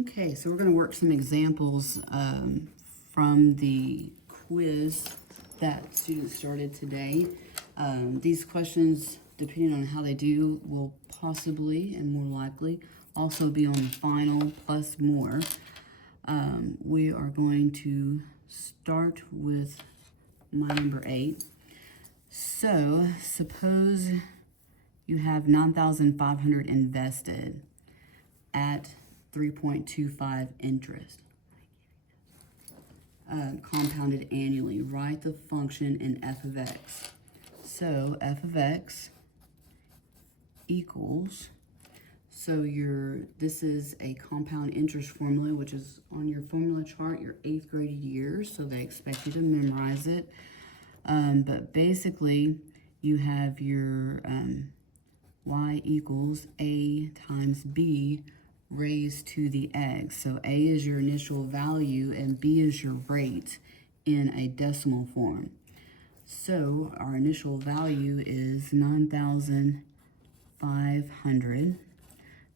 Okay, so we're going to work some examples from the quiz that students started today. These questions, depending on how they do, will possibly and more likely also be on the final plus more. We are going to start with my number 8. So suppose you have 9,500 invested at 3.25 interest, compounded annually. Write the function in f of x. So f of x equals, this is a compound interest formula, which is on your formula chart, your 8th grade year, so they expect you to memorize it. But basically, you have your y equals a times b raised to the x. So a is your initial value and b is your rate in a decimal form. So our initial value is 9,500.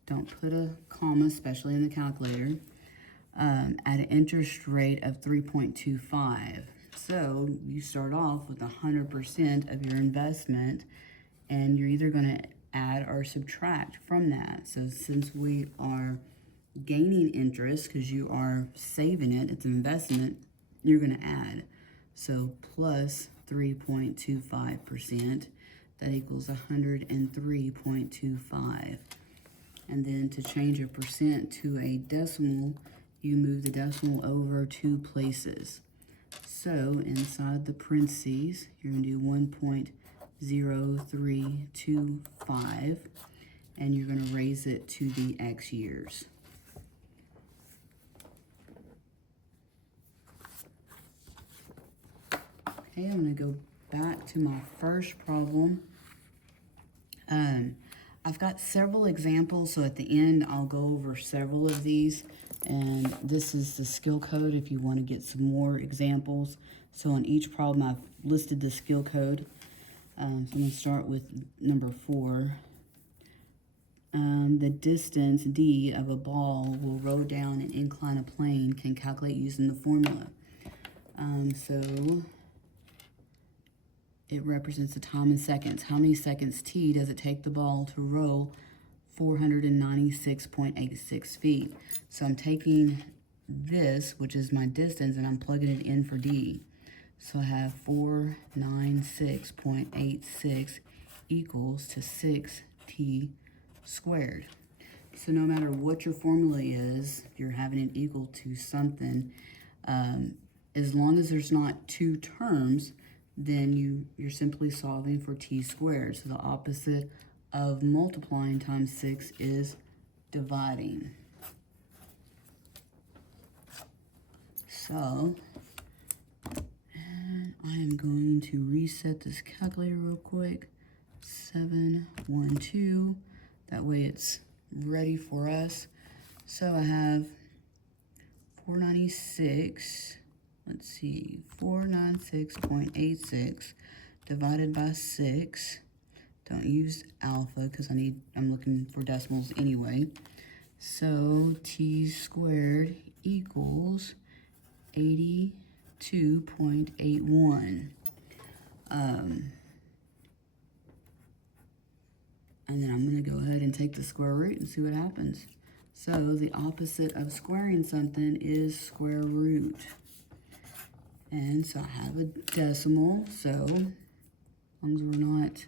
Don't put a comma, especially in the calculator, at an interest rate of 3.25. So you start off with 100% of your investment, and you're either going to add or subtract from that. So since we are gaining interest because you are saving it, it's an investment, you're going to add. So plus 3.25%, that equals 103.25. And then to change a percent to a decimal, you move the decimal over 2 places. So inside the parentheses, you're going to do 1.0325, and you're going to raise it to the x years. Okay, I'm going to go back to my first problem. I've got several examples, so at the end I'll go over several of these, and this is the skill code if you want to get some more examples. So on each problem I've listed the skill code. So I'm going to start with number 4. The distance d of a ball will roll down and incline a plane can calculate using the formula. So it represents the time in seconds. How many seconds t does it take the ball to roll 496.86 feet? So I'm taking this, which is my distance, and I'm plugging it in for d. So I have 496.86 equals to 6t squared. So no matter what your formula is, if you're having it equal to something, as long as there's not 2 terms, then you're simply solving for t squared. So the opposite of multiplying times 6 is dividing. So, and I am going to reset this calculator real quick. 712. That way it's ready for us. So I have 496. Let's see, 496.86 divided by 6. Don't use alpha because I'm looking for decimals anyway. So t squared equals 82.81. And then I'm going to go ahead and take the square root and see what happens. So the opposite of squaring something is square root. And so I have a decimal, so as long as we're not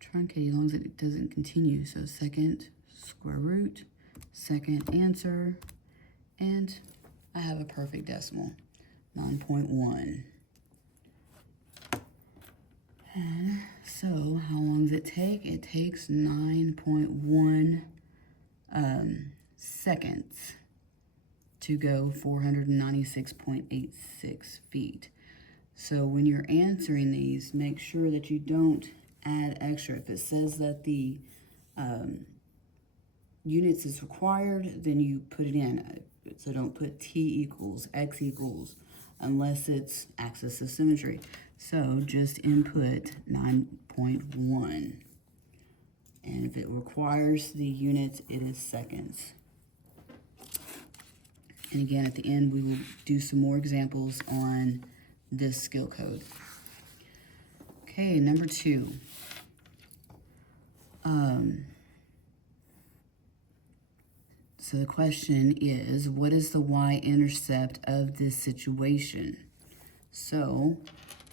truncating, as long as it doesn't continue. So second square root, second answer, and I have a perfect decimal, 9.1. And so how long does it take? It takes 9.1 seconds to go 496.86 feet. So when you're answering these, make sure that you don't add extra. If it says that the units is required, then you put it in. So don't put t equals, x equals, unless it's axis of symmetry. So just input 9.1. And if it requires the units, it is seconds. And again, at the end, we will do some more examples on this skill code. Okay, number 2. So the question is, what is the y-intercept of this situation? So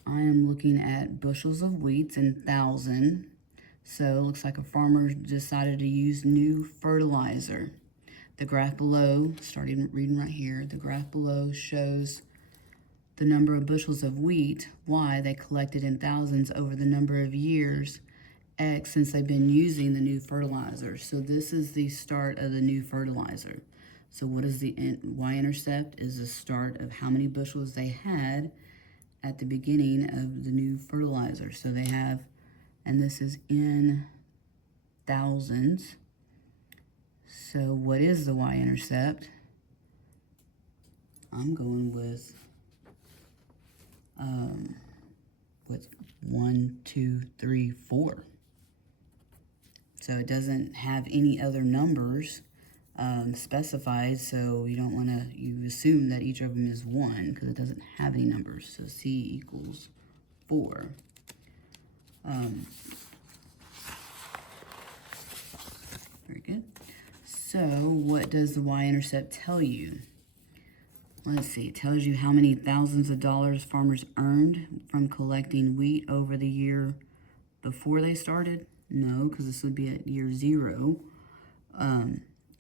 I am looking at bushels of wheat in 1,000. So it looks like a farmer decided to use new fertilizer. The graph below, starting reading right here, the graph below shows the number of bushels of wheat, y, they collected in thousands over the number of years, x, since they've been using the new fertilizer. So this is the start of the new fertilizer. So what is the y-intercept? Is the start of how many bushels they had at the beginning of the new fertilizer. So they have, and this is in thousands. So what is the y-intercept? I'm going with what's 1, 2, 3, 4. So it doesn't have any other numbers specified, so you don't want to, you assume that each of them is 1 because it doesn't have any numbers. So C equals 4. Very good. So what does the y-intercept tell you? Let's see, it tells you how many thousands of dollars farmers earned from collecting wheat over the year before they started. No, because this would be at year 0.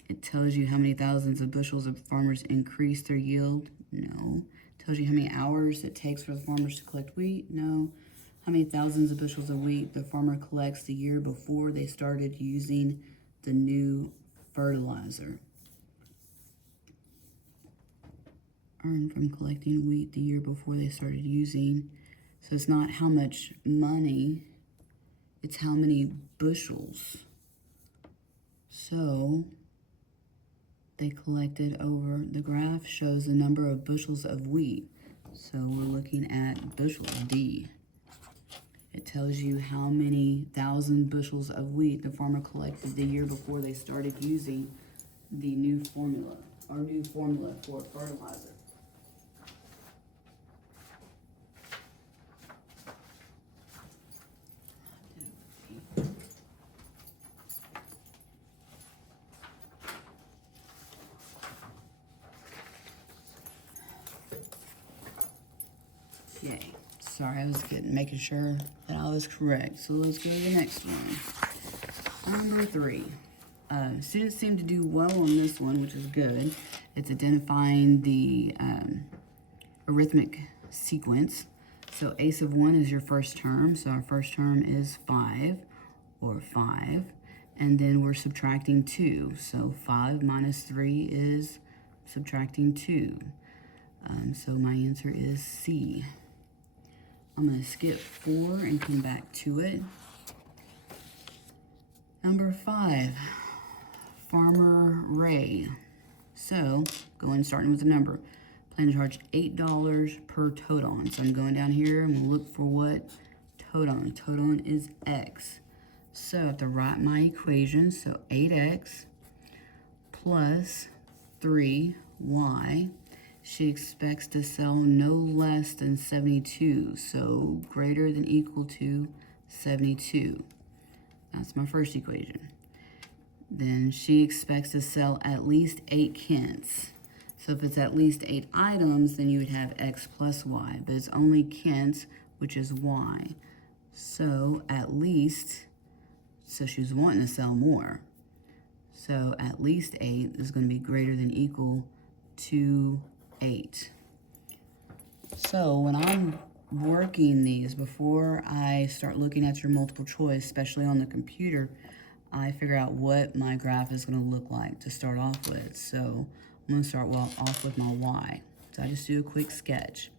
It tells you how many thousands of bushels of farmers increased their yield. No. It tells you how many hours it takes for the farmers to collect wheat. No. How many thousands of bushels of wheat the farmer collects the year before they started using the new fertilizer. Earned from collecting wheat the year before they started using. So it's not how much money, it's how many bushels. So they collected over, the graph shows the number of bushels of wheat. So we're looking at bushels, D. It tells you how many thousand bushels of wheat the farmer collected the year before they started using the new formula, or new formula for fertilizer. Okay, sorry, I was making sure that I was correct. So let's go to the next one. Number 3. Students seem to do well on this one, which is good. It's identifying the arithmetic sequence. So ACE of 1 is your first term. So our first term is 5, or 5. And then we're subtracting 2. So 5 minus 3 is subtracting 2. So my answer is C. I'm going to skip 4 and come back to it. Number 5, Farmer Ray. So, starting with the number. Plan to charge $8 per toton. So I'm going down here and we'll look for what? Toton. Toton is X. So I have to write my equation. So 8X plus 3Y. She expects to sell no less than 72, so greater than equal to 72. That's my first equation. Then she expects to sell at least 8 kents. So if it's at least 8 items, then you would have X plus Y, but it's only kents, which is Y. So at least, so she's wanting to sell more. So at least 8 is going to be greater than equal to 8. So when I'm working these, before I start looking at your multiple choice, especially on the computer, I figure out what my graph is going to look like to start off with. So I'm going to start off with my Y. So I just do a quick sketch.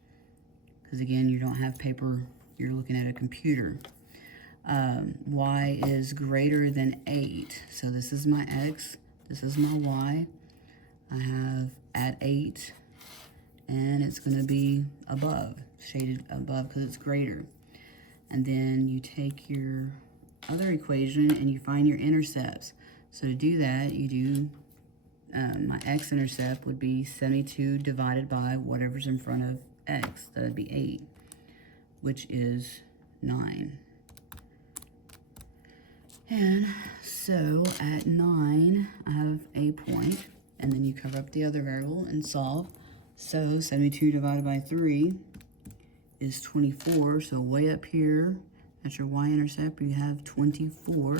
Because again, you don't have paper, you're looking at a computer. Y is greater than 8. So this is my X, this is my Y. I have at 8. And it's going to be above, shaded above because it's greater. And then you take your other equation and you find your intercepts. So to do that, you do my x-intercept would be 72 divided by whatever's in front of x. That would be 8, which is 9. And so at 9, I have a point, and then you cover up the other variable and solve. So 72 divided by 3 is 24. So way up here, at your y-intercept, you have 24.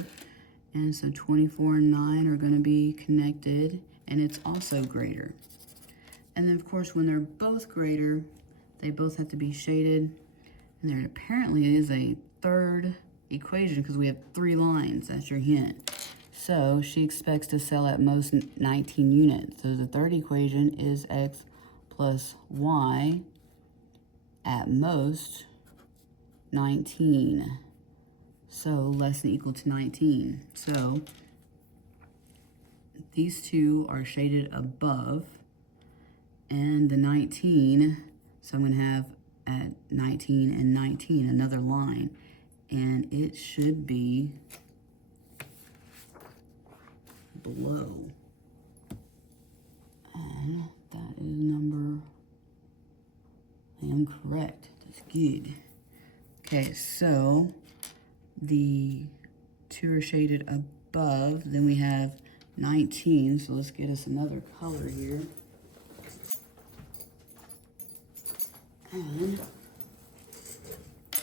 And so 24 and 9 are going to be connected, and it's also greater. And then, of course, when they're both greater, they both have to be shaded. And there apparently is a third equation because we have 3 lines. That's your hint. So she expects to sell at most 19 units. So the third equation is x plus y at most 19. So less than or equal to 19. So these two are shaded above, and the 19, so I'm going to have at 19 and 19 another line, and it should be below. And that is number, I am correct. That's good. Okay, so the 2 are shaded above, then we have 19, so let's get us another color here. And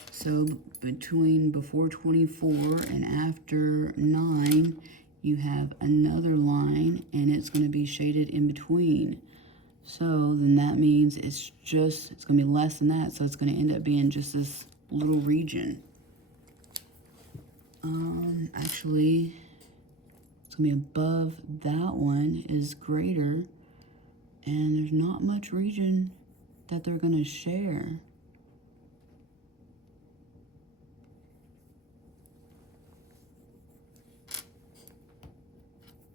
so between before 24 and after 9, you have another line, and it's going to be shaded in between. So then that means it's going to be less than that, so it's going to end up being just this little region. Actually, it's going to be above that one is greater, and there's not much region that they're going to share.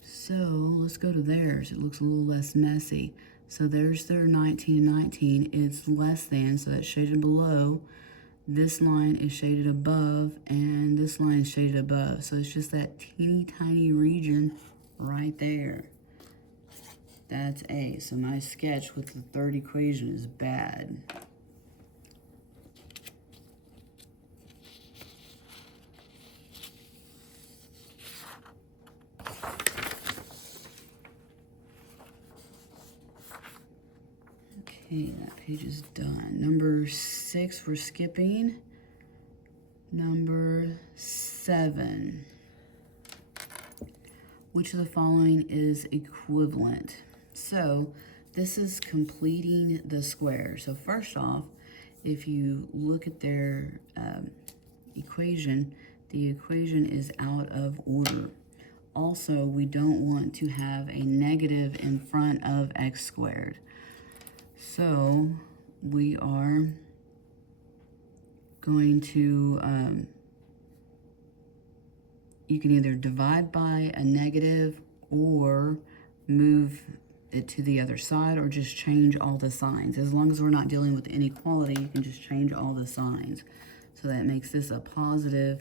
So let's go to theirs. It looks a little less messy. So there's their 19 and 19. It's less than, so that's shaded below. This line is shaded above, and this line is shaded above. So it's just that teeny tiny region right there. That's A. So my sketch with the third equation is bad. Okay, that page is done. Number 6, we're skipping. Number 7. Which of the following is equivalent? So this is completing the square. So first off, if you look at their equation, the equation is out of order. Also, we don't want to have a negative in front of x squared. So we are going to, you can either divide by a negative or move it to the other side, or just change all the signs. As long as we're not dealing with inequality, you can just change all the signs. So that makes this a positive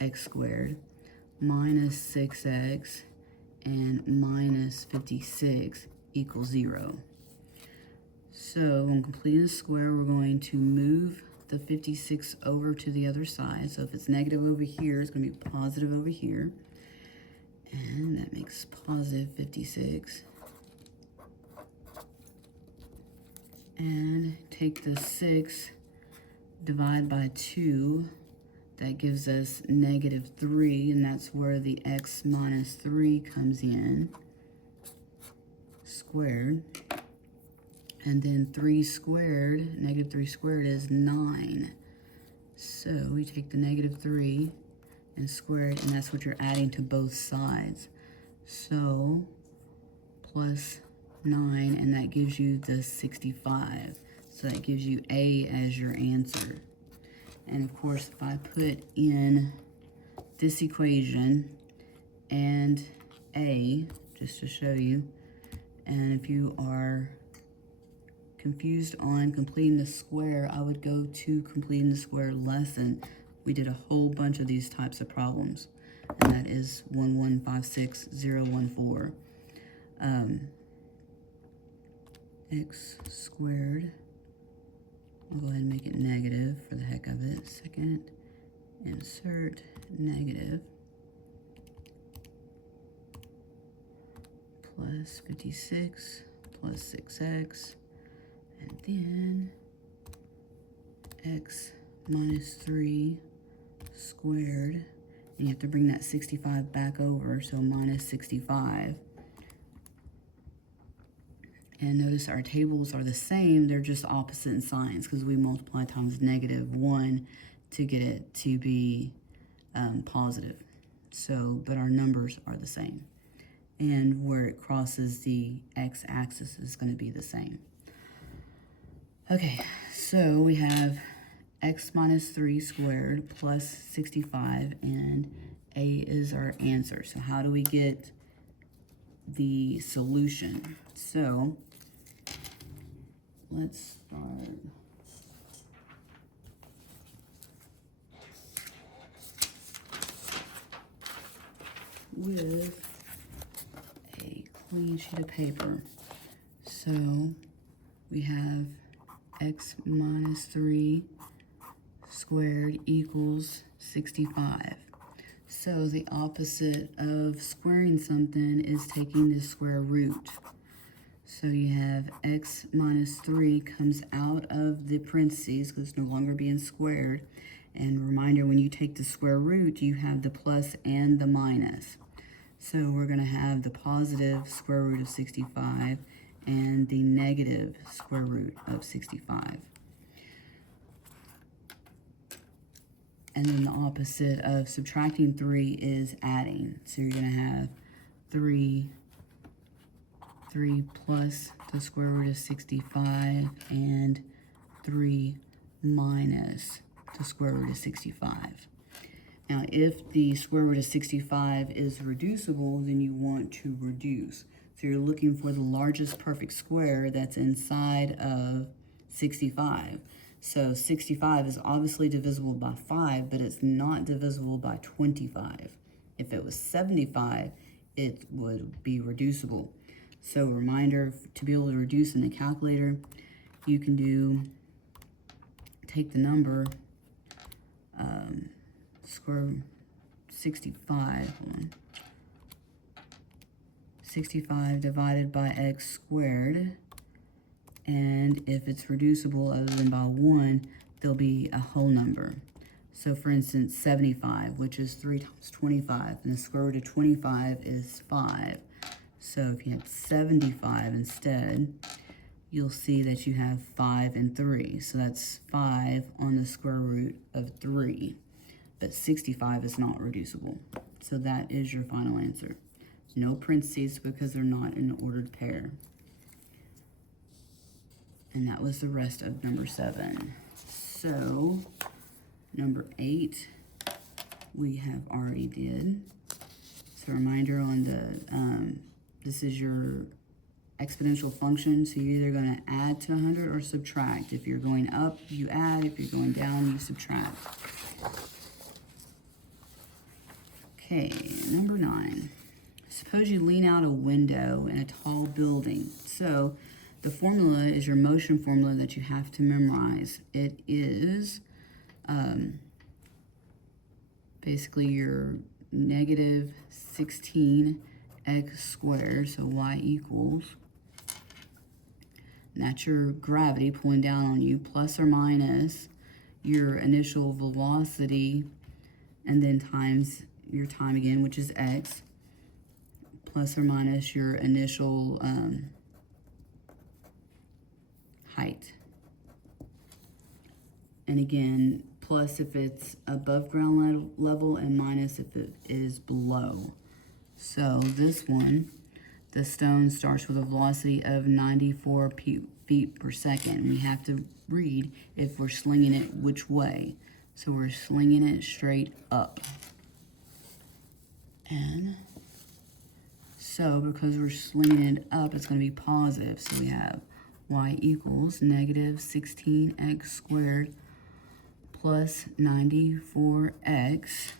x squared minus 6x and minus 56 equals 0. So when completing the square, we're going to move the 56 over to the other side. So if it's negative over here, it's going to be positive over here. And that makes positive 56. And take the 6, divide by 2. That gives us negative 3, and that's where the x minus 3 comes in, squared. And then 3 squared, negative 3 squared is 9. So we take the negative 3 and square it, and that's what you're adding to both sides. So plus 9, and that gives you the 65. So that gives you A as your answer. And of course, if I put in this equation and A, just to show you, and if you are confused on completing the square, I would go to completing the square lesson. We did a whole bunch of these types of problems, and that is 1156014. X squared. I'll go ahead and make it negative for the heck of it. Second, insert negative plus 56 plus 6x, and then x minus 3 squared, and you have to bring that 65 back over, so minus 65. And notice our tables are the same, they're just opposite in signs because we multiply times -1 to get it to be positive. So, but our numbers are the same. And where it crosses the x-axis is going to be the same. Okay, so we have x minus 3 squared plus 65, and A is our answer. So how do we get the solution? So let's start with a clean sheet of paper. So we have x minus 3 squared equals 65. So the opposite of squaring something is taking the square root. So you have x minus 3 comes out of the parentheses because it's no longer being squared. And reminder, when you take the square root, you have the plus and the minus. So we're going to have the positive square root of 65 and the negative square root of 65. And then the opposite of subtracting 3 is adding. So you're going to have 3 plus the square root of 65 and 3 minus the square root of 65. Now, if the square root of 65 is reducible, then you want to reduce. So you're looking for the largest perfect square that's inside of 65. So 65 is obviously divisible by 5, but it's not divisible by 25. If it was 75, it would be reducible. So reminder, to be able to reduce in the calculator, you can take the number, square 65, 65 divided by x squared, and if it's reducible other than by 1, there'll be a whole number. So for instance, 75, which is 3 times 25, and the square root of 25 is 5. So if you had 75 instead, you'll see that you have 5 and 3. So that's 5 on the square root of 3. But 65 is not reducible. So that is your final answer. No parentheses because they're not in an ordered pair. And that was the rest of number 7. So number 8, we have already did. So reminder on the, this is your exponential function. So you're either going to add to 100 or subtract. If you're going up, you add. If you're going down, you subtract. Okay, number 9. Suppose you lean out a window in a tall building. So the formula is your motion formula that you have to memorize. It is basically your negative 16x squared, so y equals, and that's your gravity pulling down on you, plus or minus your initial velocity, and then times your time again, which is x, plus or minus your initial height. And again, plus if it's above ground level and minus if it is below. So this one, the stone starts with a velocity of 94 feet per second. We have to read if we're slinging it which way. So we're slinging it straight up. And so because we're slinging it up, it's going to be positive. So we have y equals negative 16x squared plus 94x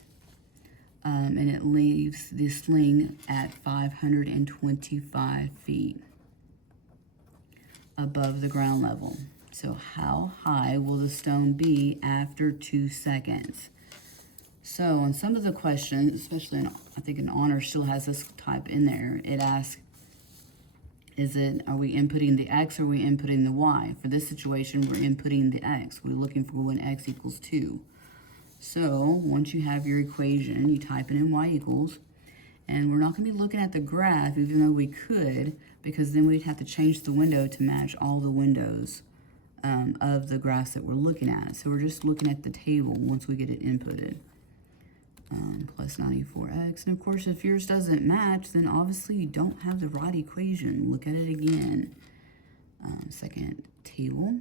and it leaves the sling at 525 feet above the ground level. So how high will the stone be after 2 seconds? So on some of the questions, especially I think in honor still has this type in there, it asks, are we inputting the x or are we inputting the y? For this situation, we're inputting the x. We're looking for when x equals 2. So once you have your equation, you type it in y equals, and we're not going to be looking at the graph, even though we could, because then we'd have to change the window to match all the windows of the graphs that we're looking at. So we're just looking at the table once we get it inputted. Plus 94x. And of course, if yours doesn't match, then obviously you don't have the right equation. Look at it again. Second table.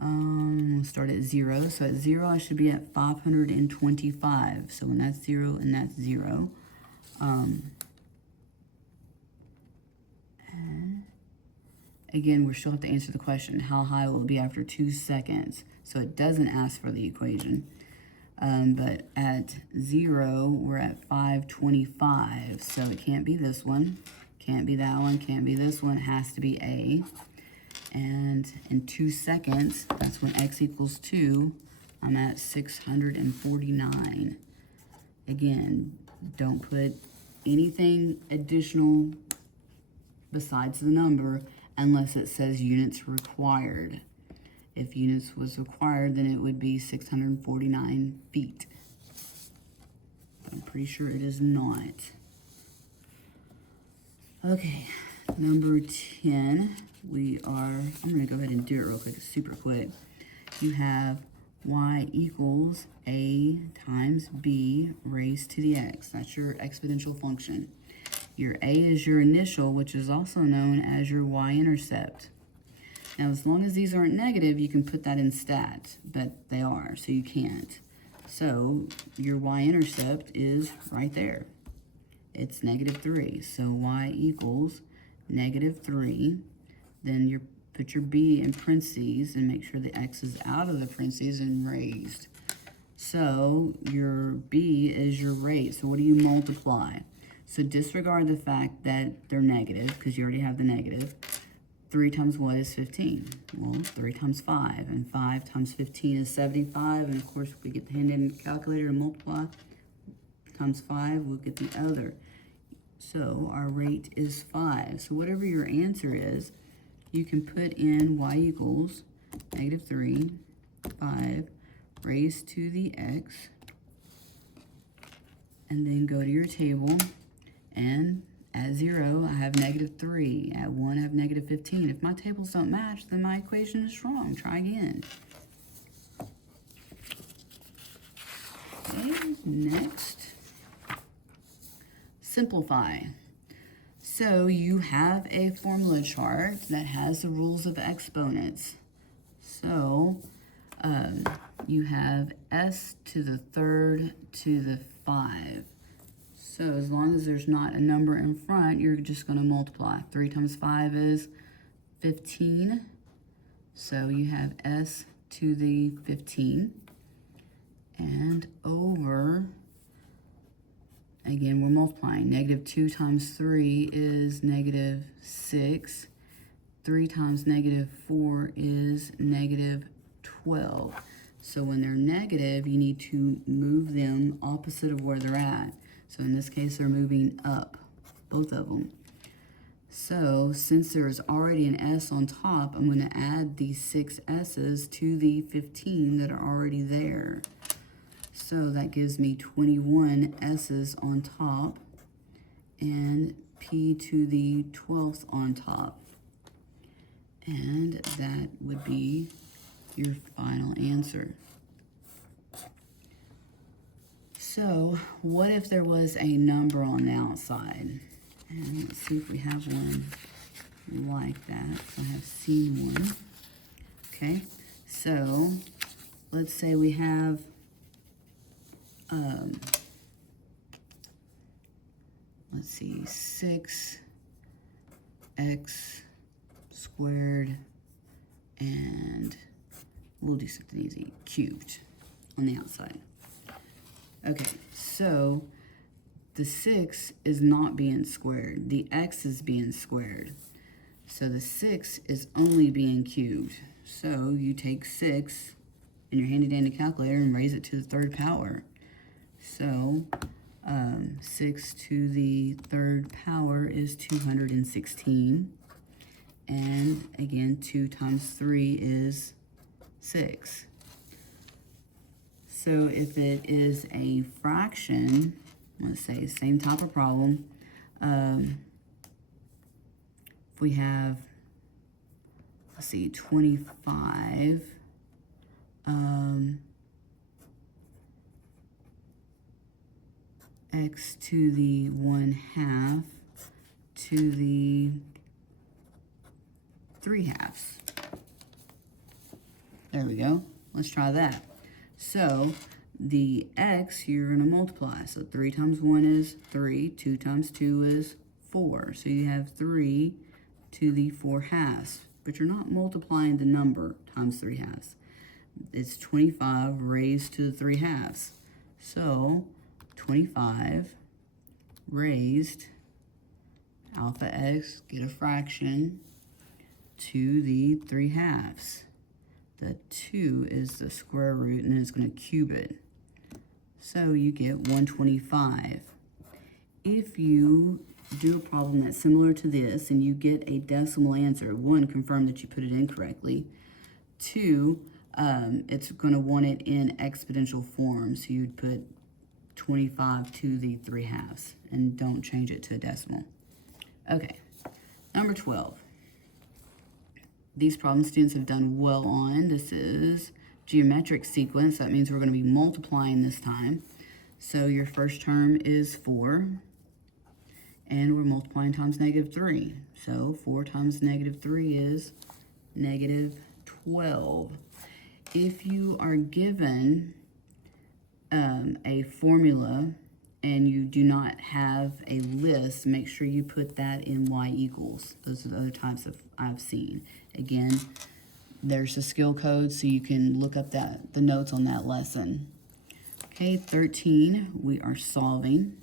We'll start at 0. So at 0, I should be at 525. So when that's 0 and that's 0. Again, we still have to answer the question, how high will it be after 2 seconds? So it doesn't ask for the equation. But at 0, we're at 525. So it can't be this one, can't be that one, can't be this one. It has to be A. And in 2 seconds, that's when x equals 2, I'm at 649. Again, don't put anything additional besides the number unless it says units required. If units was required, then it would be 649 feet. But I'm pretty sure it is not. Okay, number 10. I'm going to go ahead and do it real quick, super quick. You have y equals a times b raised to the x. That's your exponential function. Your a is your initial, which is also known as your y-intercept. Now, as long as these aren't negative, you can put that in stat, but they are, so you can't. So your y-intercept is right there. It's -3. So y equals -3. Then you put your b in parentheses and make sure the x is out of the parentheses and raised. So your b is your rate. So what do you multiply? So disregard the fact that they're negative because you already have the negative. 3 times what is 15? Well, 3 times 5, and 5 times 15 is 75, and of course we get the hand-in calculator and multiply times 5, we'll get the other. So our rate is 5. So whatever your answer is, you can put in y equals -3, 5, raised to the x, and then go to your table, and at 0, I have -3. At 1, I have -15. If my tables don't match, then my equation is wrong. Try again. Okay, next. Simplify. So you have a formula chart that has the rules of exponents. So you have s to the 3rd to the 5. So as long as there's not a number in front, you're just going to multiply. 3 times 5 is 15. So you have s to the 15. And over, again, we're multiplying. -2 times 3 is -6. 3 times -4 is -12. So when they're negative, you need to move them opposite of where they're at. So in this case, they're moving up, both of them. So since there's already an s on top, I'm going to add these 6 s's to the 15 that are already there. So that gives me 21 s's on top and p to the 12th on top. And that would be your final answer. So what if there was a number on the outside? And let's see if we have one like that. I have seen one. Okay, so let's say we have let's see, 6x squared, and we'll do something easy, cubed on the outside. Okay, so the 6 is not being squared. The x is being squared. So the 6 is only being cubed. So you take 6 in your handy dandy calculator and raise it to the 3rd power. So 6 to the 3rd power is 216. And again, 2 times 3 is 6. So if it is a fraction, let's say same type of problem, if we have, let's see, 25, x to the 1/2 to the 3/2. There we go. Let's try that. So the x you're going to multiply. So 3 times 1 is 3. 2 times 2 is 4. So you have 3 to the 4/2. But you're not multiplying the number times 3/2. It's 25 raised to the 3/2. So 25 raised alpha x, get a fraction, to the 3/2. The 2 is the square root, and then it's going to cube it. So you get 125. If you do a problem that's similar to this and you get a decimal answer, 1, confirm that you put it in correctly. 2, it's going to want it in exponential form. So you'd put 25 to the 3/2 and don't change it to a decimal. Okay, number 12. These problems students have done well on. This is geometric sequence. That means we're going to be multiplying this time. So your first term is 4. And we're multiplying times -3. So 4 times -3 is -12. If you are given a formula and you do not have a list, make sure you put that in y equals. Those are the other types of I've seen. Again, there's a skill code, so you can look up the notes on that lesson. Okay, 13, we are solving.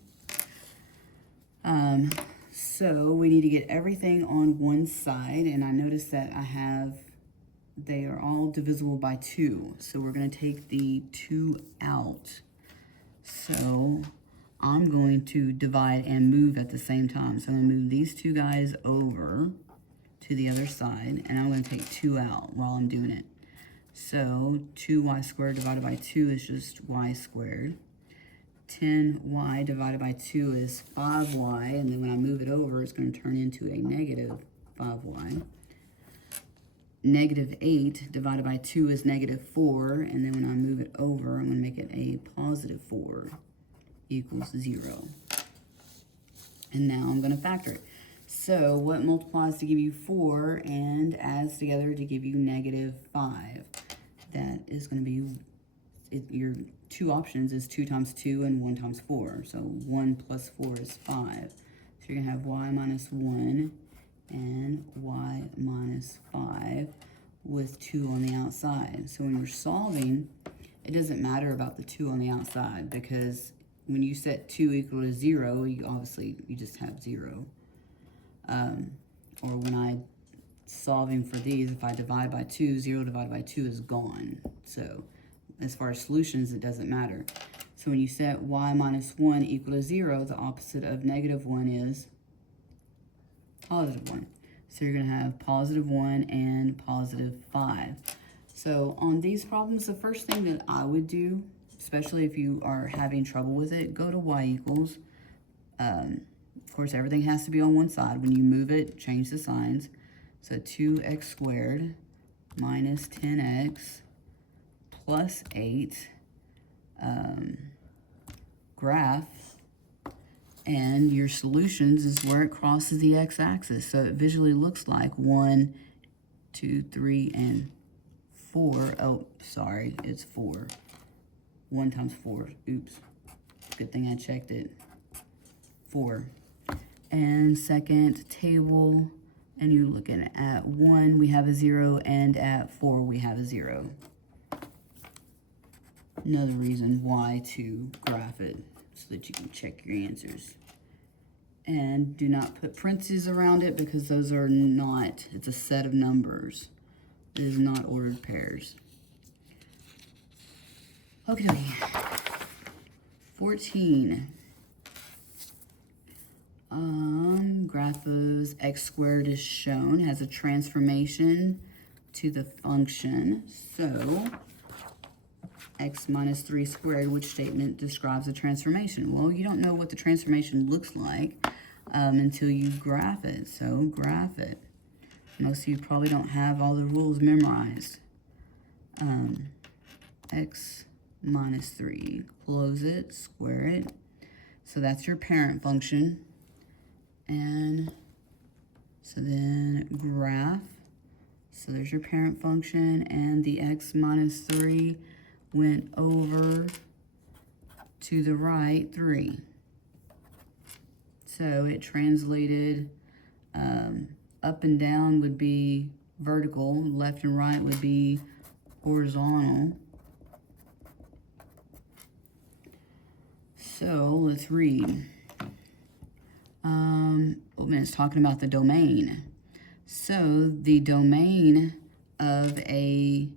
So we need to get everything on one side, and I notice that they are all divisible by 2. So we're going to take the 2 out. So I'm going to divide and move at the same time. So I'm going to move these 2 guys over to the other side, and I'm going to take 2 out while I'm doing it. So 2y squared divided by 2 is just y squared. 10y divided by 2 is 5y, and then when I move it over, it's going to turn into a -5y. -8 divided by 2 is -4, and then when I move it over, I'm going to make it a +4 equals 0. And now I'm going to factor it. So what multiplies to give you 4 and adds together to give you -5? That is going to be, your 2 options is 2 times 2 and 1 times 4. So 1 plus 4 is 5. So you're going to have y minus 1 and y minus 5 with 2 on the outside. So when you're solving, it doesn't matter about the 2 on the outside, because when you set 2 equal to 0, you just have 0. Or when I'm solving for these, if I divide by 2, 0 divided by 2 is gone. So as far as solutions, it doesn't matter. So when you set y minus 1 equal to 0, the opposite of -1 is +1. So you're going to have +1 and +5. So on these problems, the first thing that I would do, especially if you are having trouble with it, go to y equals. Of course, everything has to be on one side. When you move it, change the signs. So 2x squared minus 10x plus 8, graph, and your solutions is where it crosses the x-axis. So it visually looks like 1, 2, 3, and 4. Oh, sorry, it's 4. 1 times 4. Oops. Good thing I checked it. 4. And second table, and you're looking at 1, we have a 0, and at 4, we have a 0. another reason why to graph it, so that you can check your answers. And do not put parentheses around it, because those are not, it's a set of numbers. It is not ordered pairs. Okay, 14. Graph of x squared is shown, has a transformation to the function. So, x minus 3 squared, which statement describes the transformation? Well, you don't know what the transformation looks like until you graph it. So, graph it. Most of you probably don't have all the rules memorized. X minus 3, close it, square it. So that's your parent function. And so then graph. So there's your parent function, and the x minus 3 went over to the right 3. So it translated, up and down would be vertical, left and right would be horizontal. So let's read. It's talking about the domain. So the domain of a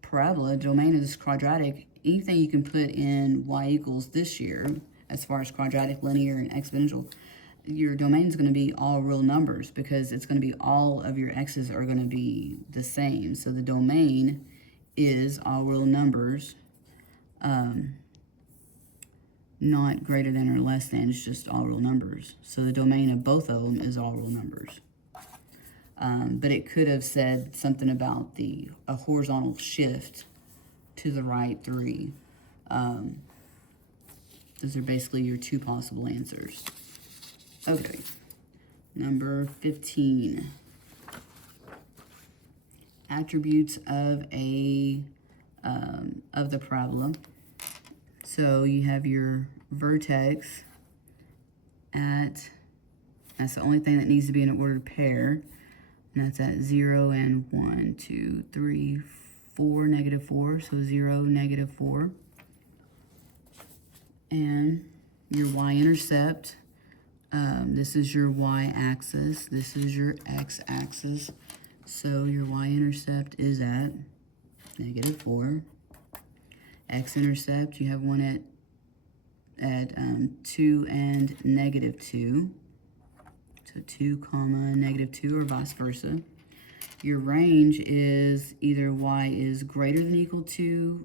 parabola, domain of this quadratic, anything you can put in y equals this year, as far as quadratic, linear, and exponential, your domain is going to be all real numbers, because it's going to be all of your x's are going to be the same. So the domain is all real numbers, not greater than or less than, it's just all real numbers. So the domain of both of them is all real numbers. But it could have said something about a horizontal shift to the right 3. Those are basically your two possible answers. Okay, number 15. Attributes of the parabola. So you have your vertex that's the only thing that needs to be in an ordered pair. And that's at 0 and 1, 2, 3, 4, negative 4. So 0, negative 4. And your y-intercept. This is your y-axis. This is your x-axis. So your y-intercept is at negative 4. X-intercept, you have one at 2 and negative 2. So 2 comma negative 2, or vice versa. Your range is either y is greater than or equal to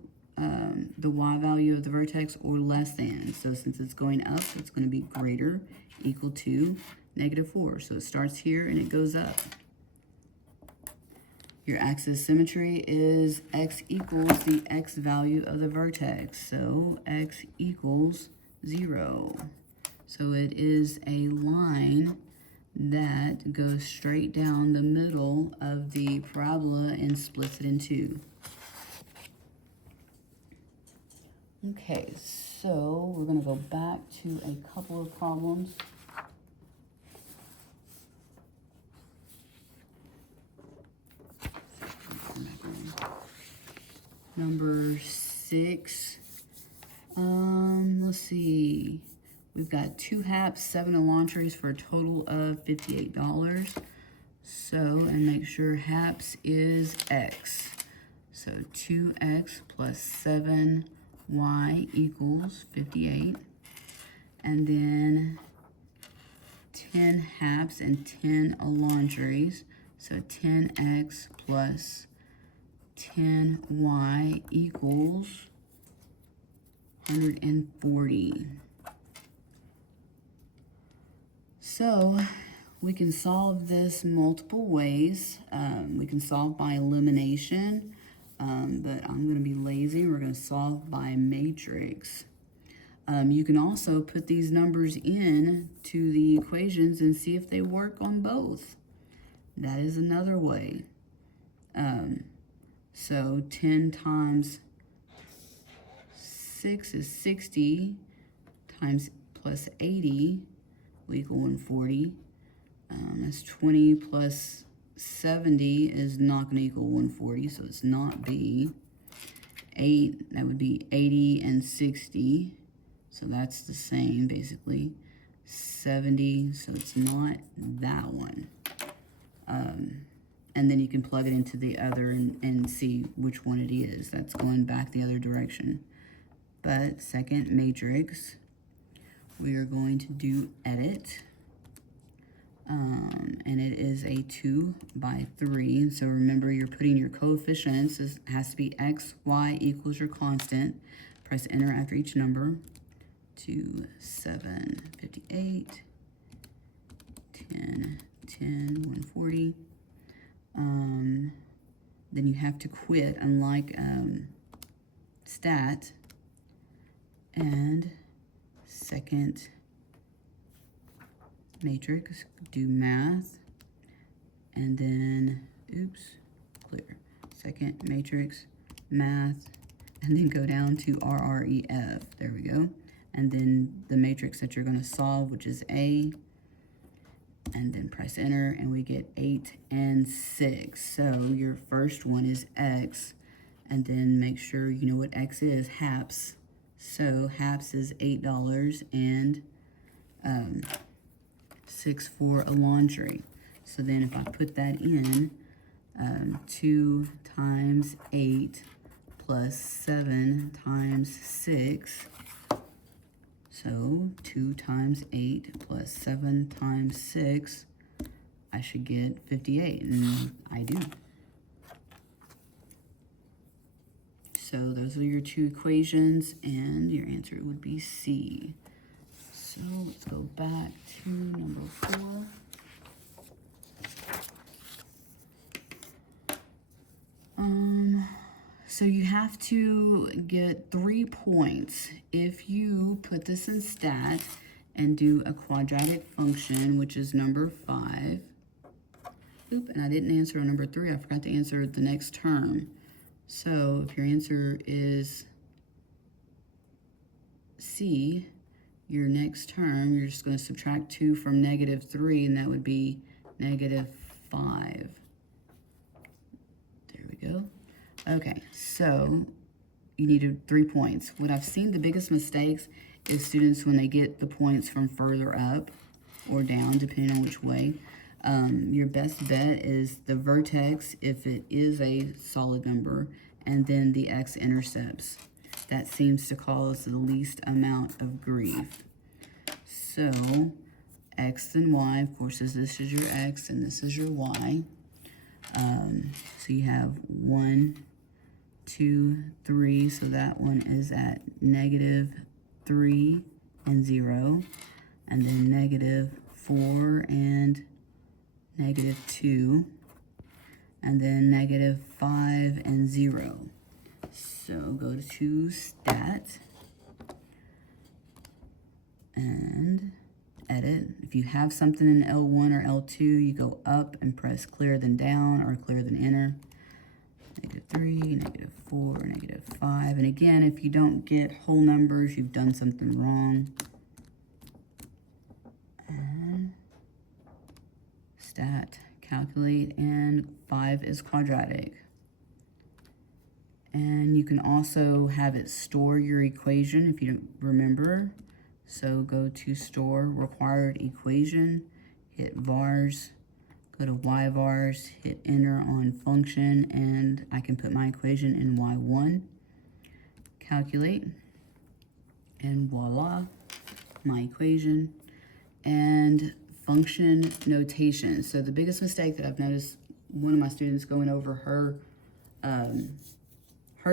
the y value of the vertex, or less than. So since it's going up, it's going to be greater, equal to negative 4. So it starts here and it goes up. Your axis symmetry is x equals the x value of the vertex. So x equals 0. So it is a line that goes straight down the middle of the parabola and splits it in two. Okay, so we're going to go back to a couple of problems. Number 6. Let's see. We've got 2 haps, 7 elantries for a total of $58. So, and make sure haps is x. So 2x plus 7y equals 58. And then 10 haps and 10 elantries. So 10x plus 10y equals 140. So we can solve this multiple ways. We can solve by elimination, but I'm going to be lazy. We're going to solve by matrix. You can also put these numbers in to the equations and see if they work on both. That is another way. So 10 times 6 is 60, times plus 80 will equal 140. That's 20 plus 70 is not going to equal 140, so it's not B. 8, that would be 80 and 60. So that's the same, basically. 70, so it's not that one. And then you can plug it into the other and see which one it is. That's going back the other direction. But second matrix, we are going to do edit. And it is a 2 by 3. So remember, you're putting your coefficients. It has to be x, y equals your constant. Press enter after each number. 2, 7, 58, 10, 10, 140. Then you have to quit, unlike stat. And second matrix, do math, and then, oops, clear. Second matrix, math, and then go down to RREF, there we go. And then the matrix that you're gonna solve, which is A, and then press enter, and we get 8 and 6. So your first one is X, and then make sure you know what X is, HAPS. So HAPS is $8 and 6 for a laundry. So then if I put that in, 2 times 8 plus 7 times 6. So 2 times 8 plus 7 times 6, I should get 58, and I do. So those are your 2 equations, and your answer would be C. So let's go back to number 4. So you have to get 3 points if you put this in stat and do a quadratic function, which is number 5. Oop, and I didn't answer on number 3. I forgot to answer the next term. So if your answer is C, your next term, you're just going to subtract 2 from -3, and that would be -5. There we go. Okay, so you needed 3 points. What I've seen the biggest mistakes is students when they get the points from further up or down, depending on which way. Your best bet is the vertex, if it is a solid number, and then the x-intercepts. That seems to cause the least amount of grief. So, x and y, of course, this is your x and this is your y. So you have 1, 2, 3, so that one is at -3 and 0, and then -4 and -2, and then -5 and 0. So go to stat and edit. If you have something in L1 or L2, you go up and press clear then down or clear then enter. -3, -4, -5. And again, if you don't get whole numbers, you've done something wrong. And stat, calculate, and 5 is quadratic. And you can also have it store your equation if you don't remember. So go to store required equation, hit vars, go to yvars, hit enter on function, and I can put my equation in y1, calculate, and voila, my equation. And function notation. So the biggest mistake that I've noticed one of my students going over her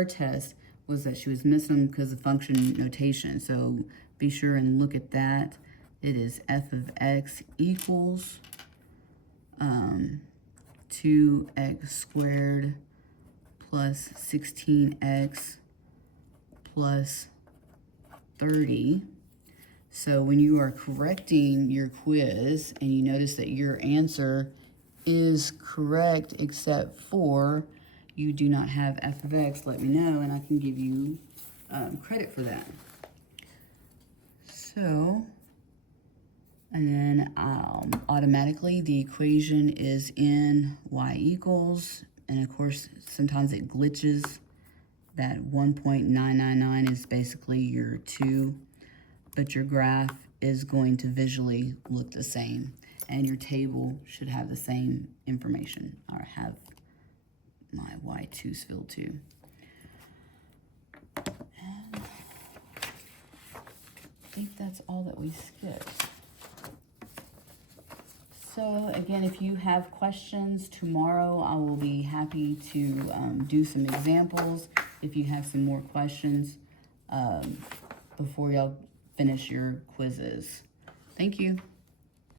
test was that she was missing them because of function notation. So be sure and look at that. It is f of x equals 2x squared plus 16x plus 30. So when you are correcting your quiz and you notice that your answer is correct except for you do not have f of x, let me know and I can give you credit for that. So, and then automatically the equation is in y equals, and of course sometimes it glitches that 1.999 is basically your 2, but your graph is going to visually look the same, and your table should have the same information, or have my Y2s filled too. And I think that's all that we skipped. So again, if you have questions tomorrow, I will be happy to do some examples if you have some more questions before y'all finish your quizzes. Thank you.